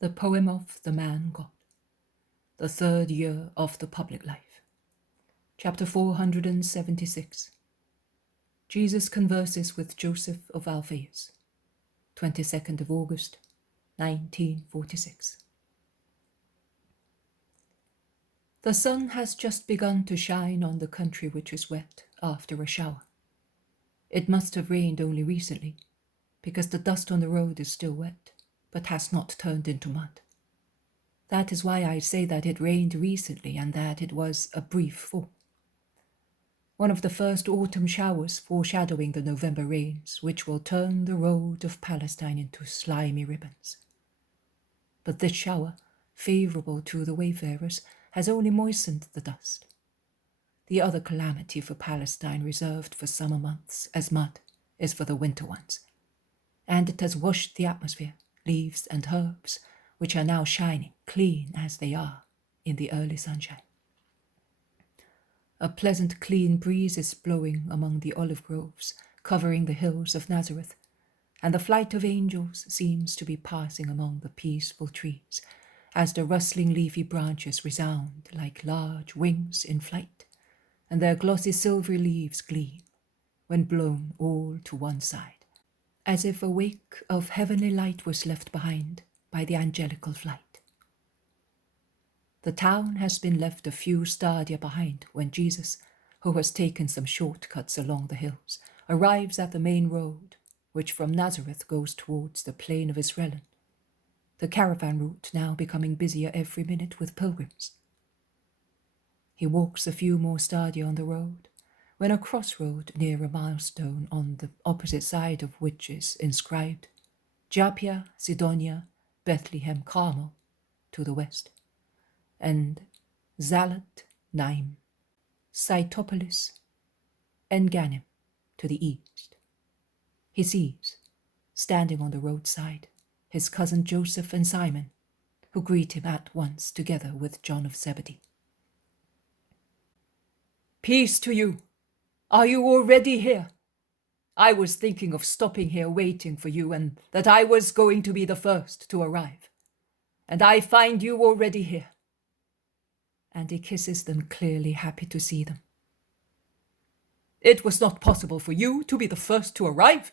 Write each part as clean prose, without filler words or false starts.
The Poem of the Man God, the third year of the public life. Chapter 476. Jesus converses with Joseph of Alphaeus, 22nd of August, 1946. The sun has just begun to shine on the country which is wet after a shower. It must have rained only recently, because the dust on the road is still wet, but has not turned into mud. That is why I say that it rained recently and that it was a brief fall. One of the first autumn showers foreshadowing the November rains, which will turn the road of Palestine into slimy ribbons. But this shower, favorable to the wayfarers, has only moistened the dust. The other calamity for Palestine reserved for summer months as mud is for the winter ones, and it has washed the atmosphere, leaves and herbs, which are now shining clean as they are in the early sunshine. A pleasant clean breeze is blowing among the olive groves covering the hills of Nazareth, and the flight of angels seems to be passing among the peaceful trees as the rustling leafy branches resound like large wings in flight, and their glossy silvery leaves gleam when blown all to one side, as if a wake of heavenly light was left behind by the angelical flight. The town has been left a few stadia behind when Jesus, who has taken some shortcuts along the hills, arrives at the main road, which from Nazareth goes towards the plain of Israel, the caravan route now becoming busier every minute with pilgrims. He walks a few more stadia on the road, when a crossroad near a milestone on the opposite side of which is inscribed Japhia, Sidonia, Bethlehem, Carmel to the west, and Zalat, Naim, Cytopolis, En-Ganim to the east. He sees, standing on the roadside, his cousin Joseph and Simon, who greet him at once together with John of Zebedee. "Peace to you! Are you already here? I was thinking of stopping here waiting for you, and that I was going to be the first to arrive. And I find you already here." And he kisses them, clearly happy to see them. "It was not possible for you to be the first to arrive,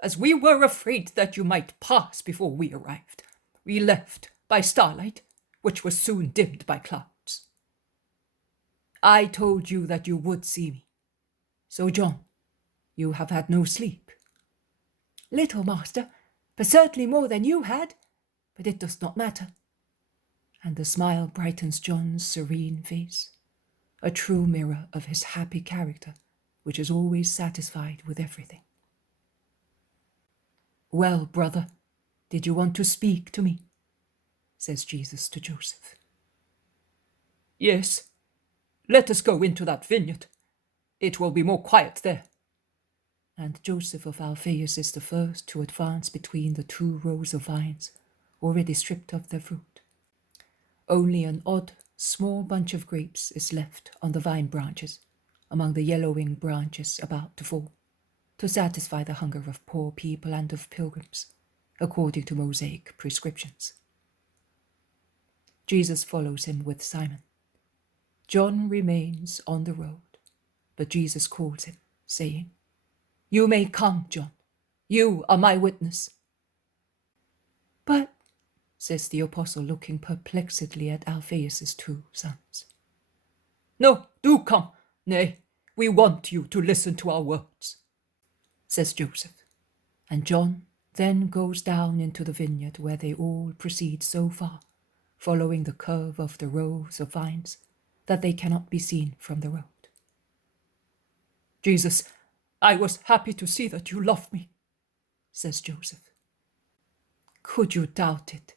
as we were afraid that you might pass before we arrived. We left by starlight, which was soon dimmed by clouds. I told you that you would see me. So, John, you have had no sleep." "Little, master, but certainly more than you had. But it does not matter." And the smile brightens John's serene face, a true mirror of his happy character, which is always satisfied with everything. "Well, brother, did you want to speak to me?" says Jesus to Joseph. "Yes, let us go into that vineyard. It will be more quiet there." And Joseph of Alphaeus is the first to advance between the 2 rows of vines, already stripped of their fruit. Only an odd, small bunch of grapes is left on the vine branches, among the yellowing branches about to fall, to satisfy the hunger of poor people and of pilgrims, according to Mosaic prescriptions. Jesus follows him with Simon. John remains on the road, but Jesus calls him, saying, "You may come, John. You are my witness." "But," says the apostle, looking perplexedly at Alphaeus' 2 sons. "No, do come. Nay, we want you to listen to our words," says Joseph. And John then goes down into the vineyard where they all proceed so far, following the curve of the rows of vines, that they cannot be seen from the road. "Jesus, I was happy to see that you loved me," says Joseph. "Could you doubt it?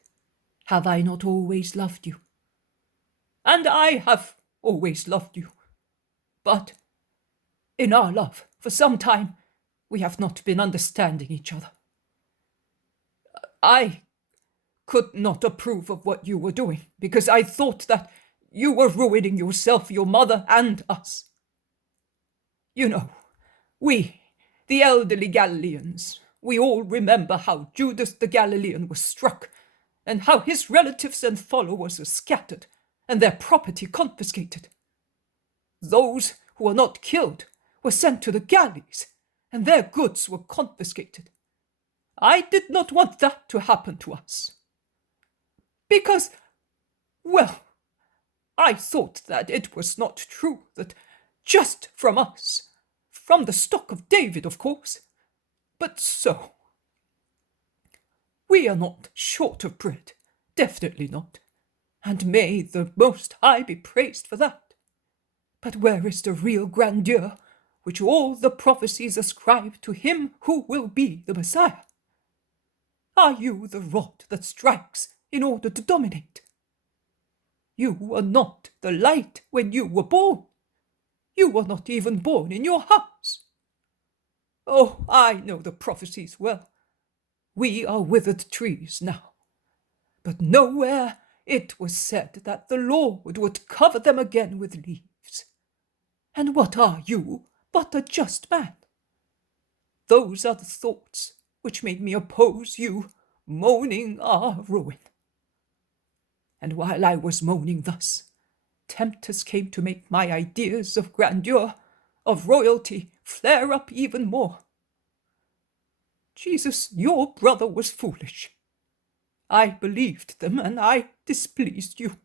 Have I not always loved you?" "And I have always loved you. But in our love, for some time, we have not been understanding each other. I could not approve of what you were doing, because I thought that you were ruining yourself, your mother, and us. You know, we, the elderly Galileans, we all remember how Judas the Galilean was struck, and how his relatives and followers were scattered, and their property confiscated. Those who were not killed were sent to the galleys, and their goods were confiscated. I did not want that to happen to us. Because, well, I thought that it was not true that just from us, from the stock of David, of course, but so. We are not short of bread, definitely not, and may the Most High be praised for that. But where is the real grandeur which all the prophecies ascribe to him who will be the Messiah? Are you the rod that strikes in order to dominate? You were not the light when you were born. You were not even born in your house. Oh, I know the prophecies well. We are withered trees now. But nowhere it was said that the Lord would cover them again with leaves. And what are you but a just man? Those are the thoughts which made me oppose you, moaning our ruin. And while I was moaning thus, tempters came to make my ideas of grandeur, of royalty, flare up even more. Jesus, your brother was foolish. I believed them, and I displeased you.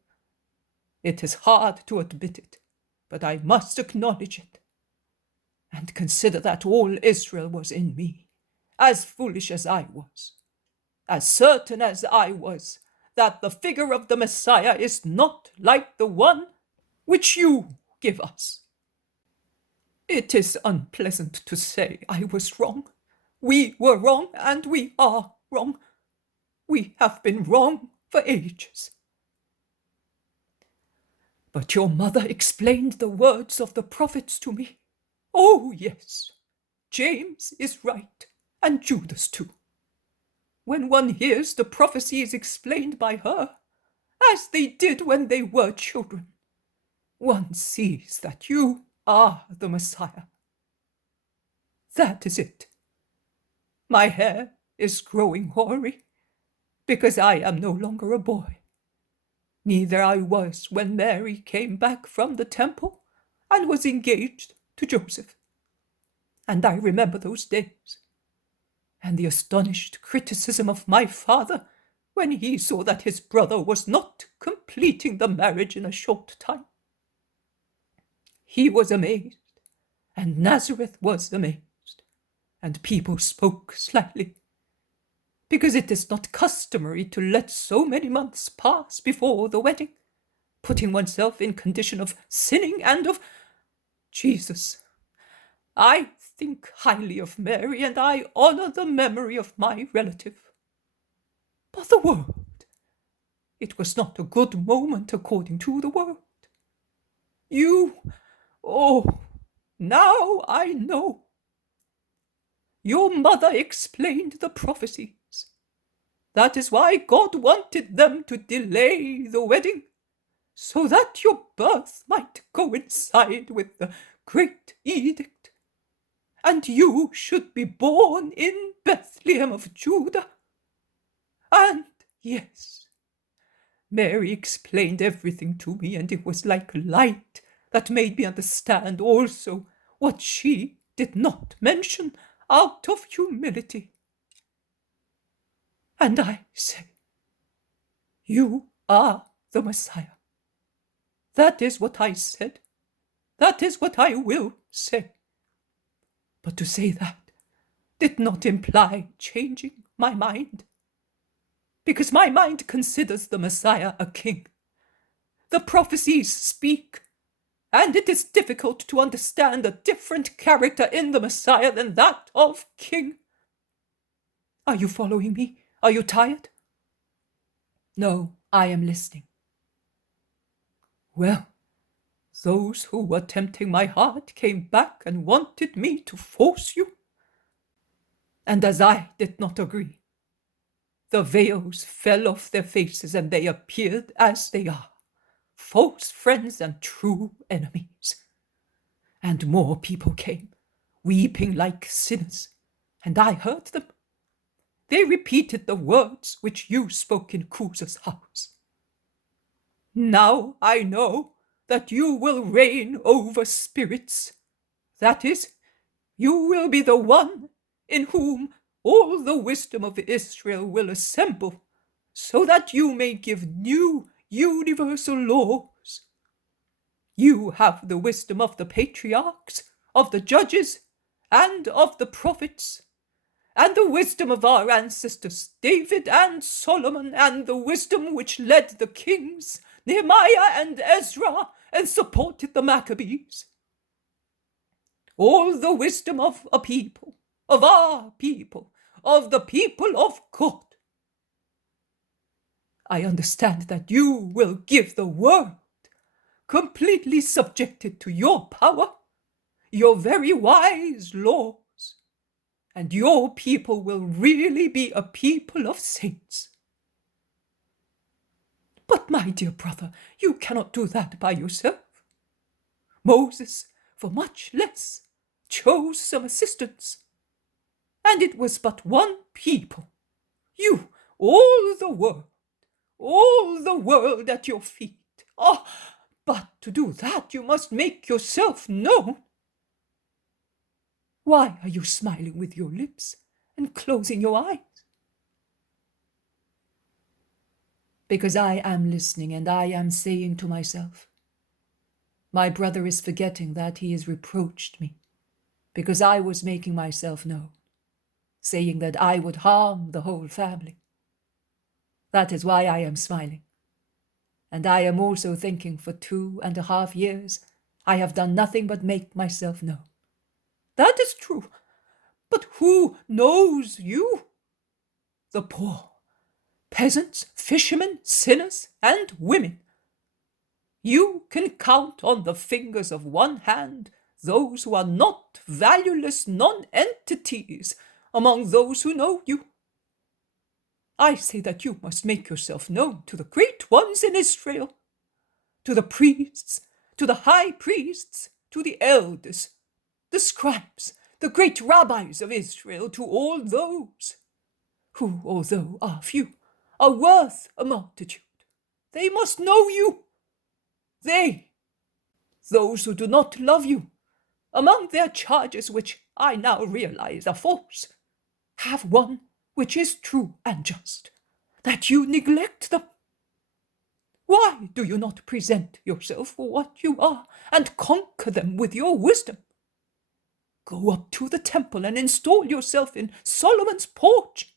It is hard to admit it, but I must acknowledge it. And consider that all Israel was in me, as foolish as I was, as certain as I was that the figure of the Messiah is not like the one which you give us. It is unpleasant to say I was wrong. We were wrong, and we are wrong. We have been wrong for ages. But your mother explained the words of the prophets to me. Oh, yes, James is right, and Judas too. When one hears the prophecies explained by her, as they did when they were children, one sees that you are the Messiah. That is it. My hair is growing hoary, because I am no longer a boy. Neither I was when Mary came back from the temple and was engaged to Joseph. And I remember those days, and the astonished criticism of my father when he saw that his brother was not completing the marriage in a short time. He was amazed, and Nazareth was amazed, and people spoke slightly, because it is not customary to let so many months pass before the wedding, putting oneself in condition of sinning and of Jesus. I think highly of Mary, and I honor the memory of my relative. But the world, it was not a good moment according to the world. Oh, now I know. Your mother explained the prophecies. That is why God wanted them to delay the wedding, so that your birth might coincide with the great edict, and you should be born in Bethlehem of Judah. And yes, Mary explained everything to me, and it was like light that made me understand also what she did not mention out of humility. And I say, you are the Messiah. That is what I said. That is what I will say. But to say that did not imply changing my mind, because my mind considers the Messiah a king. The prophecies speak, and it is difficult to understand a different character in the Messiah than that of king. Are you following me? Are you tired? No, I am listening. Well, those who were tempting my heart came back and wanted me to force you. And as I did not agree, the veils fell off their faces and they appeared as they are, false friends and true enemies. And more people came, weeping like sinners, and I heard them. they repeated the words which you spoke in Cusa's house. Now I know that you will reign over spirits. That is, you will be the one in whom all the wisdom of Israel will assemble, so that you may give new universal laws. You have the wisdom of the patriarchs, of the judges, and of the prophets, and the wisdom of our ancestors David and Solomon, and the wisdom which led the kings Nehemiah and Ezra and supported the Maccabees. All the wisdom of a people, of our people, of the people of God. I understand that you will give the world, completely subjected to your power, your very wise laws, and your people will really be a people of saints. But, my dear brother, you cannot do that by yourself. Moses, for much less, chose some assistants, and it was but one people. You, all the world at your feet. Oh, but to do that you must make yourself known. Why are you smiling with your lips and closing your eyes? Because I am listening, and I am saying to myself, my brother is forgetting that he has reproached me, because I was making myself known, saying that I would harm the whole family. That is why I am smiling. And I am also thinking for 2.5 years I have done nothing but make myself known. That is true. But who knows you? The poor, peasants, fishermen, sinners, and women. You can count on the fingers of one hand those who are not valueless non-entities among those who know you. I say that you must make yourself known to the great ones in Israel, to the priests, to the high priests, to the elders, the scribes, the great rabbis of Israel, to all those who, although are few, are worth a multitude. They must know you. Those who do not love you, among their charges which I now realize are false, have one which is true and just, that you neglect them. Why do you not present yourself for what you are and conquer them with your wisdom? Go up to the temple and install yourself in Solomon's porch.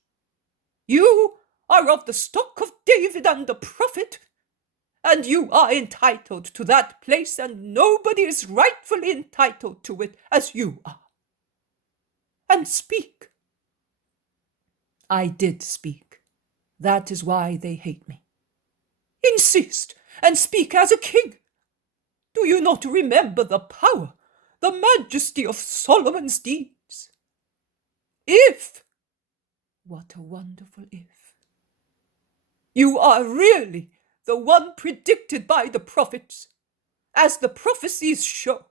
You are of the stock of David and the prophet, and you are entitled to that place, and nobody is rightfully entitled to it as you are. And speak. I did speak. That is why they hate me. Insist and speak as a king. Do you not remember the power, the majesty of Solomon's deeds? If, what a wonderful if, you are really the one predicted by the prophets, as the prophecies show,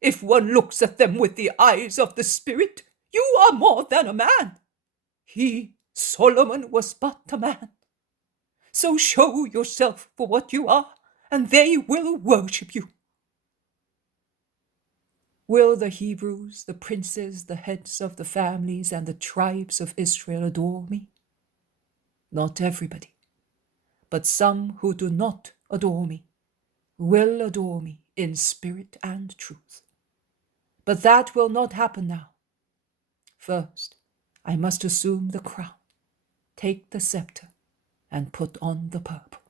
if one looks at them with the eyes of the Spirit, you are more than a man. He, Solomon, was but a man. So show yourself for what you are, and they will worship you. Will the Hebrews, the princes, the heads of the families, and the tribes of Israel adore me? Not everybody, but some who do not adore me will adore me in spirit and truth. But that will not happen now. First, I must assume the crown, take the scepter, and put on the purple.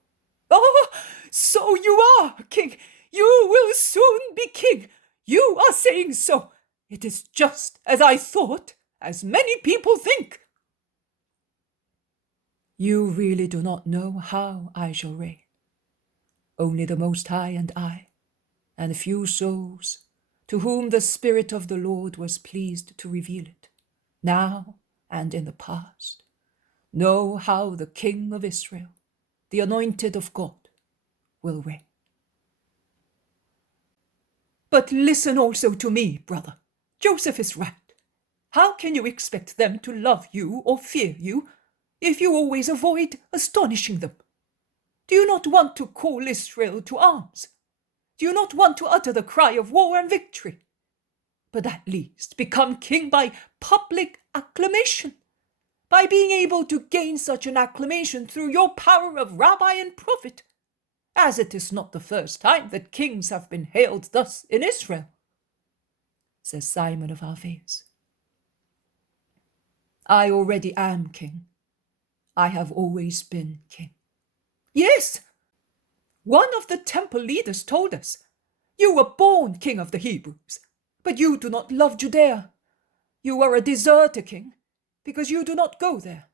Oh, so you are king. You will soon be king. You are saying so. It is just as I thought, as many people think. You really do not know how I shall reign. Only the Most High and I, and a few souls, to whom the Spirit of the Lord was pleased to reveal it, now and in the past, know how the King of Israel, the anointed of God, will reign. But listen also to me, brother. Joseph is right. How can you expect them to love you or fear you if you always avoid astonishing them? Do you not want to call Israel to arms? Do you not want to utter the cry of war and victory? But at least become king by public acclamation, by being able to gain such an acclamation through your power of rabbi and prophet, as it is not the first time that kings have been hailed thus in Israel, says Simon of Alphaeus. I already am king. I have always been king. Yes, one of the temple leaders told us, you were born king of the Hebrews, but you do not love Judea. You are a deserter king, because you do not go there.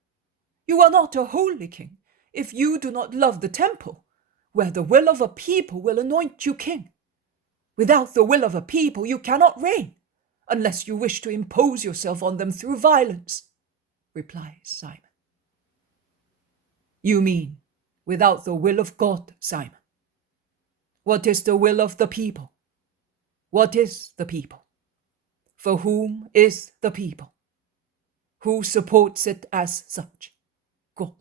You are not a holy king, if you do not love the temple, where the will of a people will anoint you king. Without the will of a people, you cannot reign, unless you wish to impose yourself on them through violence, replies Simon. You mean without the will of God, Simon? What is the will of the people? What is the people? For whom is the people? Who supports it as such? God.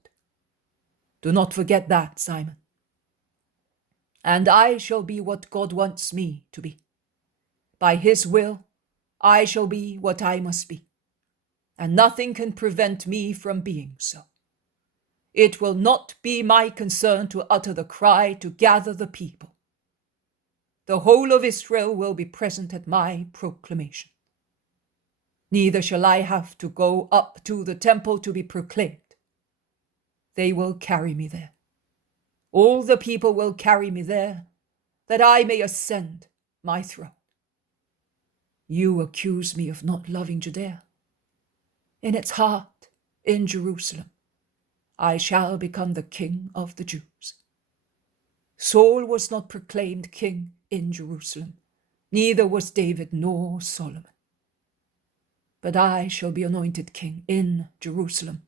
Do not forget that, Simon. And I shall be what God wants me to be. By his will, I shall be what I must be, and nothing can prevent me from being so. It will not be my concern to utter the cry to gather the people. The whole of Israel will be present at my proclamation. Neither shall I have to go up to the temple to be proclaimed. They will carry me there. All the people will carry me there, that I may ascend my throne. You accuse me of not loving Judea. In its heart, in Jerusalem, I shall become the king of the Jews. Saul was not proclaimed king in Jerusalem, neither was David nor Solomon. But I shall be anointed king in Jerusalem.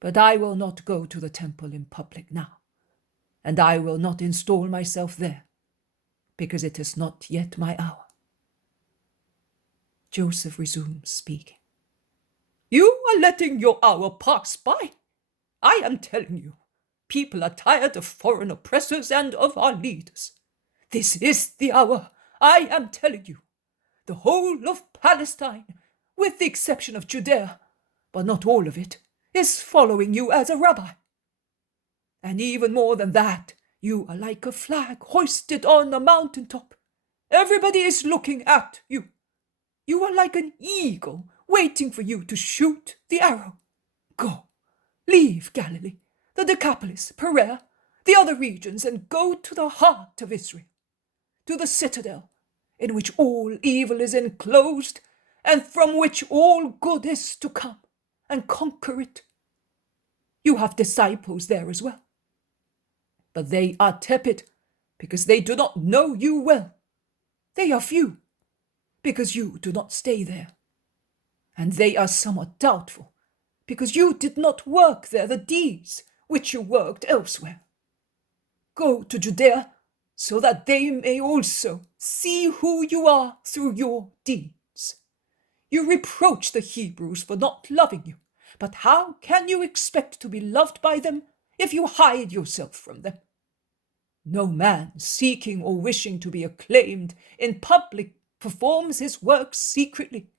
But I will not go to the temple in public now, and I will not install myself there, because it is not yet my hour. Joseph resumes speaking. You are letting your hour pass by. I am telling you, people are tired of foreign oppressors and of our leaders. This is the hour, I am telling you. The whole of Palestine, with the exception of Judea, but not all of it, is following you as a rabbi. And even more than that, you are like a flag hoisted on a mountaintop. Everybody is looking at you. You are like an eagle waiting for you to shoot the arrow. Go, leave Galilee, the Decapolis, Perea, the other regions, and go to the heart of Israel, to the citadel in which all evil is enclosed and from which all good is to come, and conquer it. You have disciples there as well, but they are tepid because they do not know you well. They are few because you do not stay there, and they are somewhat doubtful because you did not work there the deeds which you worked elsewhere. Go to Judea, so that they may also see who you are through your deeds. You reproach the Hebrews for not loving you, but how can you expect to be loved by them if you hide yourself from them? No man seeking or wishing to be acclaimed in public performs his works secretly,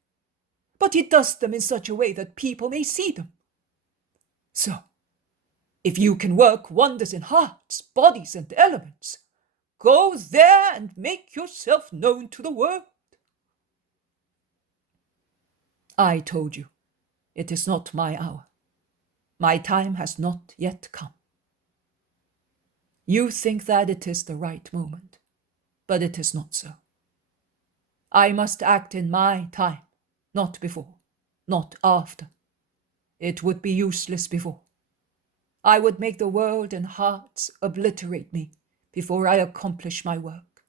but he does them in such a way that people may see them. So, if you can work wonders in hearts, bodies, and elements, go there and make yourself known to the world. I told you, it is not my hour. My time has not yet come. You think that it is the right moment, but it is not so. I must act in my time, not before, not after. It would be useless before. I would make the world and hearts obliterate me before I accomplish my work.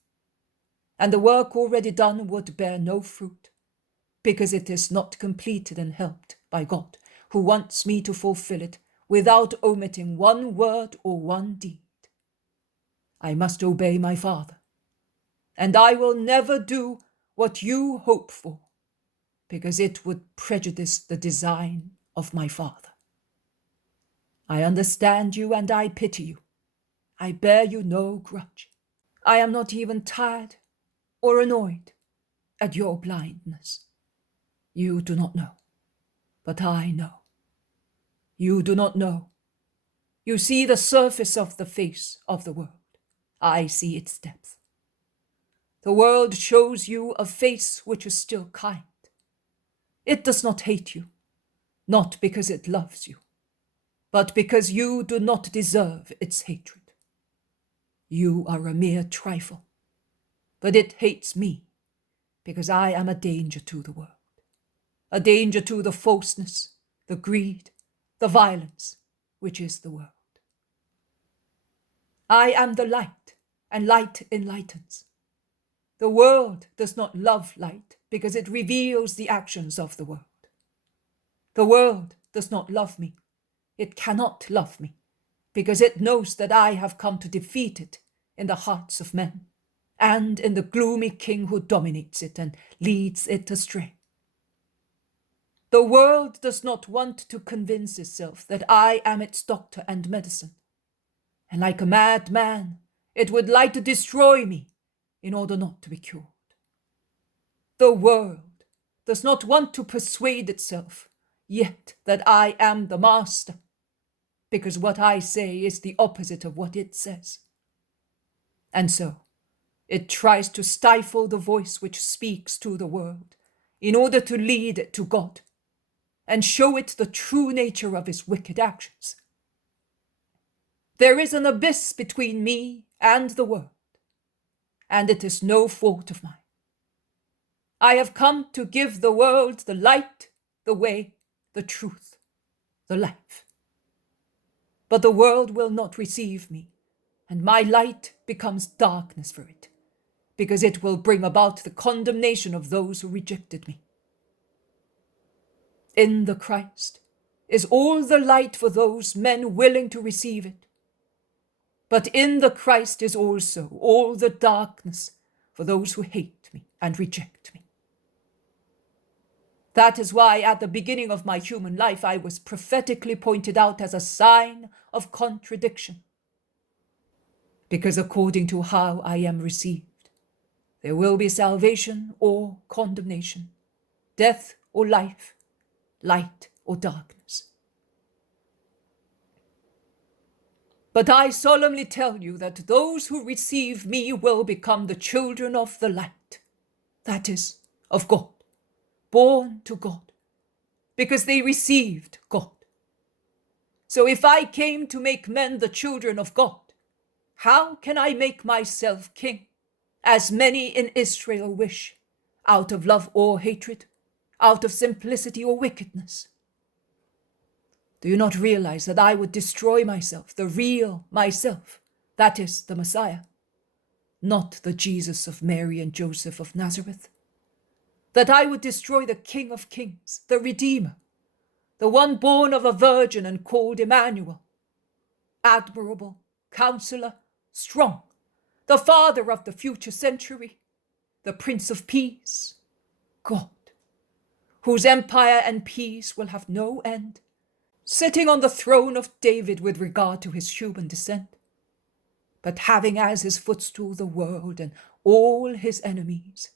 And the work already done would bear no fruit, because it is not completed and helped by God, who wants me to fulfill it without omitting one word or one deed. I must obey my Father, and I will never do what you hope for, because it would prejudice the design of my Father. I understand you and I pity you. I bear you no grudge. I am not even tired or annoyed at your blindness. You do not know, but I know. You do not know. You see the surface of the face of the world. I see its depth. The world shows you a face which is still kind. It does not hate you, not because it loves you, but because you do not deserve its hatred. You are a mere trifle, but it hates me because I am a danger to the world, a danger to the falseness, the greed, the violence, which is the world. I am the light, and light enlightens. The world does not love light because it reveals the actions of the world. The world does not love me. It cannot love me because it knows that I have come to defeat it in the hearts of men and in the gloomy king who dominates it and leads it astray. The world does not want to convince itself that I am its doctor and medicine, and like a madman, it would like to destroy me in order not to be cured. The world does not want to persuade itself yet that I am the master, because what I say is the opposite of what it says. And so, it tries to stifle the voice which speaks to the world in order to lead it to God and show it the true nature of his wicked actions. There is an abyss between me and the world, and it is no fault of mine. I have come to give the world the light, the way, the truth, the life. But the world will not receive me, and my light becomes darkness for it, because it will bring about the condemnation of those who rejected me. In the Christ is all the light for those men willing to receive it. But in the Christ is also all the darkness for those who hate me and reject me. That is why at the beginning of my human life I was prophetically pointed out as a sign of contradiction. Because according to how I am received, there will be salvation or condemnation, death or life, light or darkness. But I solemnly tell you that those who receive me will become the children of the light, that is, of God, born to God, because they received God. So if I came to make men the children of God, how can I make myself king, as many in Israel wish, out of love or hatred, out of simplicity or wickedness? Do you not realize that I would destroy myself, the real myself, that is, the Messiah, not the Jesus of Mary and Joseph of Nazareth? That I would destroy the King of Kings, the Redeemer, the one born of a virgin and called Emmanuel, admirable, counselor, strong, the Father of the future century, the Prince of Peace, God, whose empire and peace will have no end, sitting on the throne of David with regard to his human descent, but having as his footstool the world and all his enemies,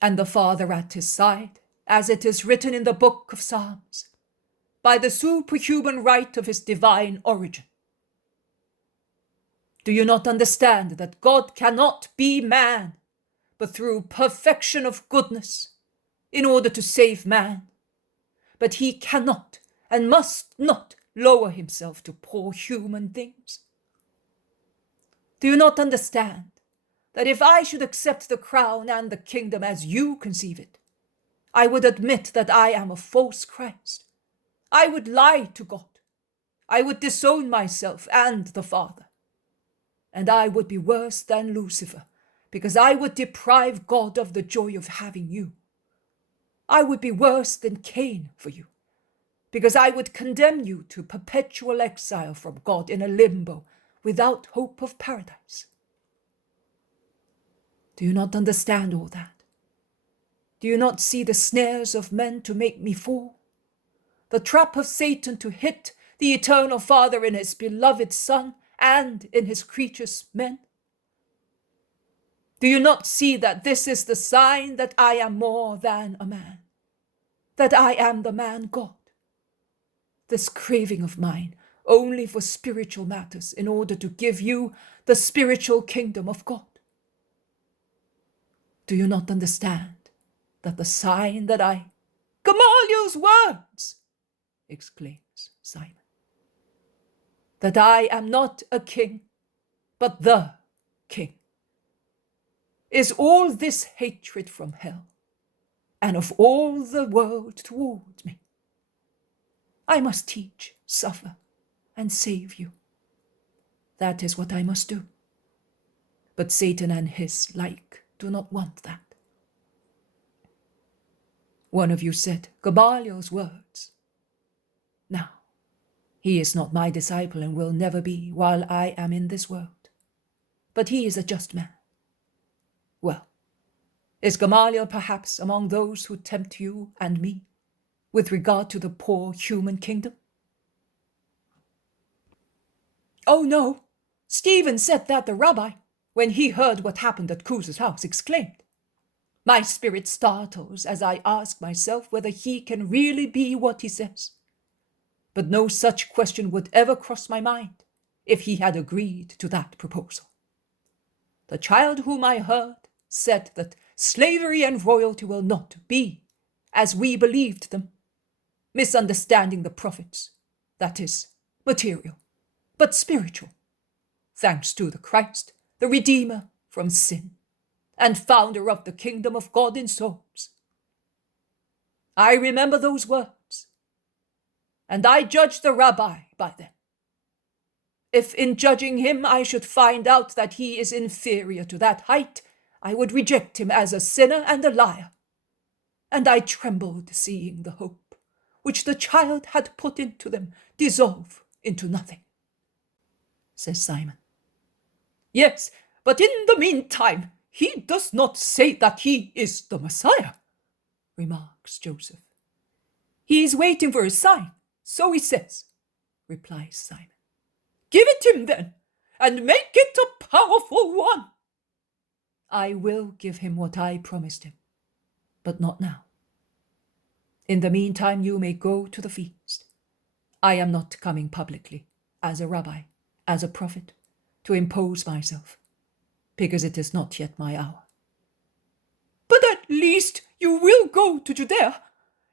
and the Father at his side, as it is written in the book of Psalms, by the superhuman right of his divine origin. Do you not understand that God cannot be man, but through perfection of goodness, in order to save man? But he cannot and must not lower himself to poor human things. Do you not understand that if I should accept the crown and the kingdom as you conceive it, I would admit that I am a false Christ. I would lie to God. I would disown myself and the Father. And I would be worse than Lucifer, because I would deprive God of the joy of having you. I would be worse than Cain for you, because I would condemn you to perpetual exile from God in a limbo without hope of paradise. Do you not understand all that? Do you not see the snares of men to make me fall? The trap of Satan to hit the eternal Father in his beloved Son and in his creatures men? Do you not see that this is the sign that I am more than a man, that I am the man God? This craving of mine only for spiritual matters in order to give you the spiritual kingdom of God. Do you not understand that the sign that Gamaliel's words, exclaims Simon, that I am not a king, but the king? Is all this hatred from hell and of all the world towards me? I must teach, suffer, and save you. That is what I must do. But Satan and his like do not want that. One of you said Gamaliel's words. Now, he is not my disciple and will never be while I am in this world. But he is a just man. Well, is Gamaliel perhaps among those who tempt you and me with regard to the poor human kingdom? Oh no, Stephen said that the rabbi, when he heard what happened at Cus's house, exclaimed. My spirit startles as I ask myself whether he can really be what he says. But no such question would ever cross my mind if he had agreed to that proposal. The child whom I heard said that slavery and royalty will not be as we believed them, misunderstanding the prophets, that is, material, but spiritual, thanks to the Christ, the Redeemer from sin, and founder of the kingdom of God in souls. I remember those words, and I judge the rabbi by them. If in judging him I should find out that he is inferior to that height, I would reject him as a sinner and a liar. And I trembled seeing the hope which the child had put into them dissolve into nothing, says Simon. Yes, but in the meantime, he does not say that he is the Messiah, remarks Joseph. He is waiting for a sign, so he says, replies Simon. Give it him then, and make it a powerful one. I will give him what I promised him, but not now. In the meantime, you may go to the feast. I am not coming publicly, as a rabbi, as a prophet, to impose myself, because it is not yet my hour. But at least you will go to Judea.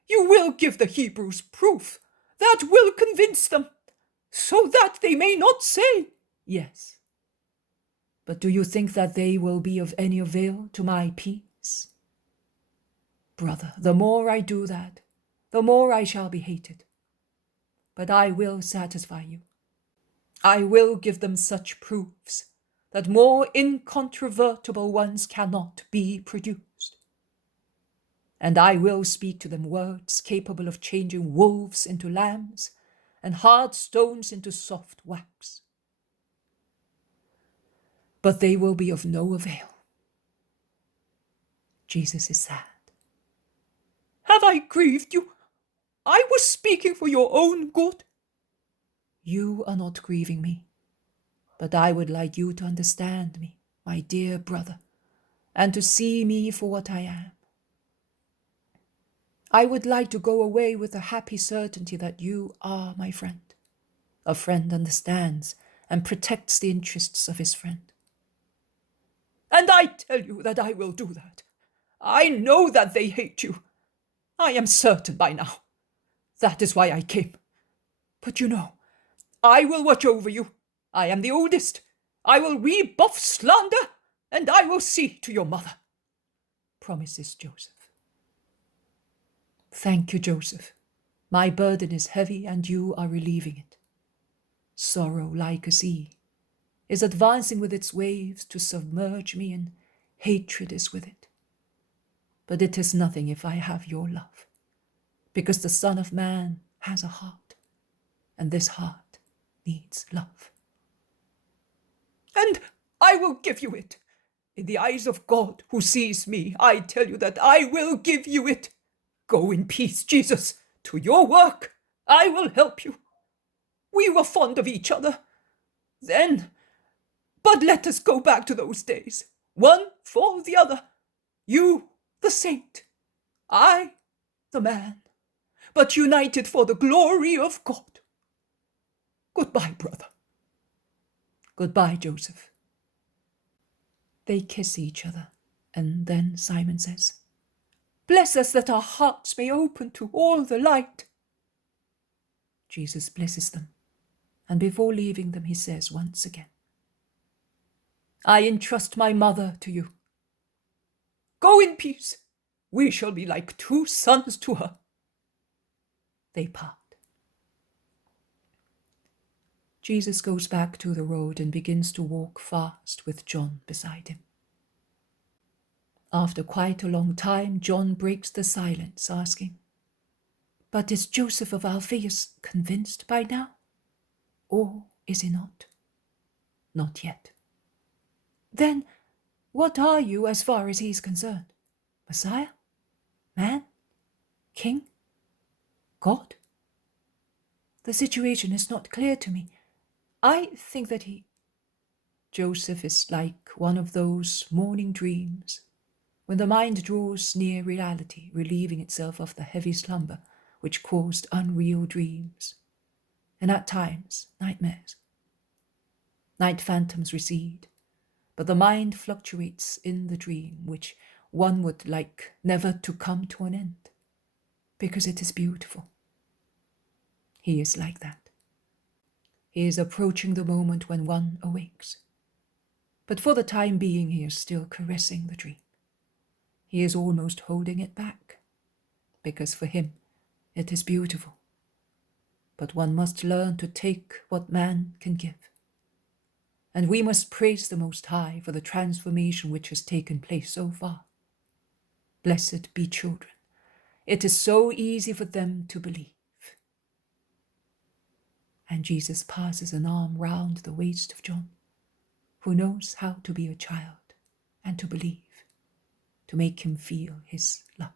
You will give the Hebrews proof that will convince them, so that they may not say, yes. But do you think that they will be of any avail to my peace? Brother, the more I do that, the more I shall be hated. But I will satisfy you. I will give them such proofs that more incontrovertible ones cannot be produced. And I will speak to them words capable of changing wolves into lambs and hard stones into soft wax. But they will be of no avail. Jesus is sad. Have I grieved you? I was speaking for your own good. You are not grieving me, but I would like you to understand me, my dear brother, and to see me for what I am. I would like to go away with the happy certainty that you are my friend. A friend understands and protects the interests of his friend. And I tell you that I will do that. I know that they hate you. I am certain by now. That is why I came. But you know, I will watch over you. I am the oldest. I will rebuff slander, and I will see to your mother, promises Joseph. Thank you, Joseph. My burden is heavy, and you are relieving it. Sorrow, like a sea, is advancing with its waves to submerge me, and hatred is with it. But it is nothing if I have your love, because the Son of Man has a heart, and this heart needs love. And I will give you it, In the eyes of God who sees me, I tell you that I will give you it. Go in peace, Jesus, to your work. I will help you. We were fond of each other then, but let us go back to those days, one for the other. You, the saint, I, the man, but united for the glory of God. Goodbye, brother. Goodbye, Joseph. They kiss each other, and then Simon says, Bless us that our hearts may open to all the light. Jesus blesses them, and before leaving them he says once again, I entrust my mother to you. Go in peace. We shall be like two sons to her. They part. Jesus goes back to the road and begins to walk fast with John beside him. After quite a long time, John breaks the silence, asking, But is Joseph of Alphaeus convinced by now? Or is he not? Not yet. Then what are you as far as he's concerned? Messiah? Man? King? God? The situation is not clear to me. I think that Joseph is like one of those morning dreams, when the mind draws near reality, relieving itself of the heavy slumber which caused unreal dreams, and at times nightmares. Night phantoms recede, but the mind fluctuates in the dream, which one would like never to come to an end, because it is beautiful. He is like that. He is approaching the moment when one awakes. But for the time being, he is still caressing the dream. He is almost holding it back, because for him it is beautiful. But one must learn to take what man can give. And we must praise the Most High for the transformation which has taken place so far. Blessed be children. It is so easy for them to believe. And Jesus passes an arm round the waist of John, who knows how to be a child and to believe, to make him feel his love.